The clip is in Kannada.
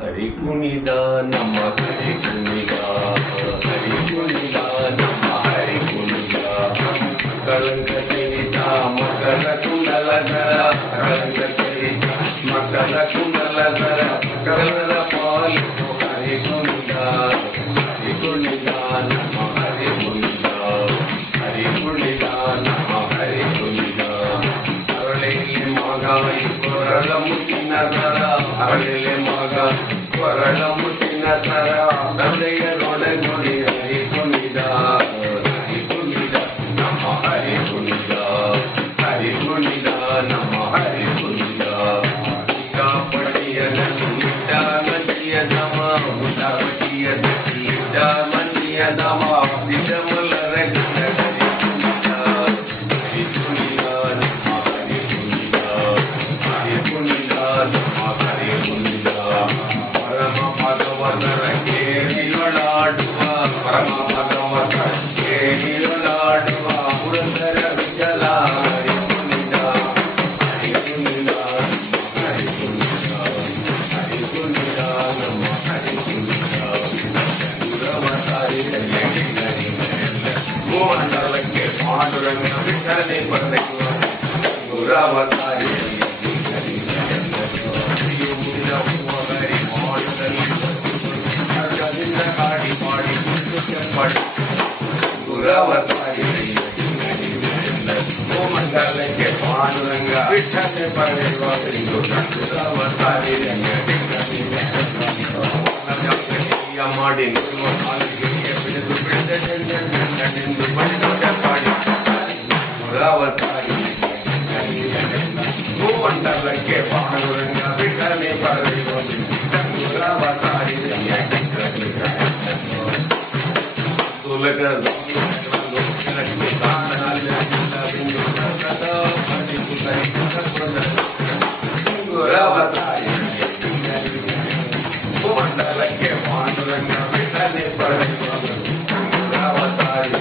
ಹರಿ ಕುಣಿದ ನಮ್ಮ ಹರಿ ಕುಣಿದ ಹರಿ ಕುಣಿದ ನಮ್ಮ ಹರಿ ಕುಣಿದ ಕಳಂಕ ತೆರಿದ ಮಕರ ಕುಂಡಲಧರ ಕಳಂಕ ತೆರಿದ ಮಕರ ಕುಂಡಲಧರ ಕಳದ ಪಾಲಿತು ಹರಿ ಕುಣಿದ ನಮ್ಮ ಹರಿ ಕುಣಿದ ಹರಿ ಕುಣಿದ ನಮ್ಮ ಹರಿ ಕುಣಿದ ಅರಳೆಯಲ್ಲಿ ಮಗ ಕೊರಳ ಮುತ್ತಿನ ಸರ ಅರಳೆಲೆ ಮಗ ಕೊರಳ ಮುತ್ತಿನ ಸರ ಹೃದಯ ನೊಡಗೊಡಿ ಹರಿ ಕುಣಿದ ನಮ್ಮ ಹರಿ ಕುಣಿದ ಹರಿ ಕುಣಿದ ನಮ್ಮ ಹರಿ ಕುಣಿದ ಪಟಿಯ ನದಿಯ ನದಿಯ ದಮ ಪಟಿಯ ದಟಿಯ ನದಿಯ ದಮ ವಿಜಮಲರ ಗಂಡ ಹರಿ ಕುಣಿದ ನಮ್ಮ ಹರಿ ಕುಣಿದ ಹರಿ ಕುಣಿದ ನಮ್ಮ ಹರಿ ಕುಣಿದ ಪರಮ ಭಗವತರ ಕೇಳಿಯೊಳಾಡುವ ಪರಮ ಭಗವತರ ಕೇಳಿಯೊಳಾಡುವ ಪುರಂದರ ವಿಠಲ ಹರಿ ಕುಣಿದ ಹರಿ ಕುಣಿದ ಹರಿ ಕುಣಿದ ಹರಿ ಕುಣಿದ ನಮ್ಮ ಹರಿ ಕುಣಿದ ಗುರವತಾರಿ ಮೂವಂತಲಕ್ಕೆ ಪಾಂಡುರಂಗ ವಿಠಲೆ ಬರೆಯುವ ಗುರವತಾರಿ ಕಾಡಿ ಮಾಡಿ ಗುರವತಾರಿ ಮಂಗಲಕ್ಕೆ ಪಾಂಡುರಂಗ ವಿಠಲೆ ಬರೆಯುವ ಗುರವತಾರಿ ಮಾಡಿ ಬಿಡಿದು ಬಿಡದೆಂದು ಬಡಿದೊಡ್ಡ ಪಾಡಿ ಗುರವತಾರಿ ಭೂಮಂಡಲಕ್ಕೆ ಪಾಂಡುರಂಗ ವಿಠಲೆ ಬರೆಯುವ ಗುರವತಾರಿ ತುಲಕ ಗುರವತಾರಿ ಭೂಮಂಡಲಕ್ಕೆ ಪಾಂಡುರಂಗ ವಿಠಲೆ ಬರೆಯುವ ಗುರವತಾರಿ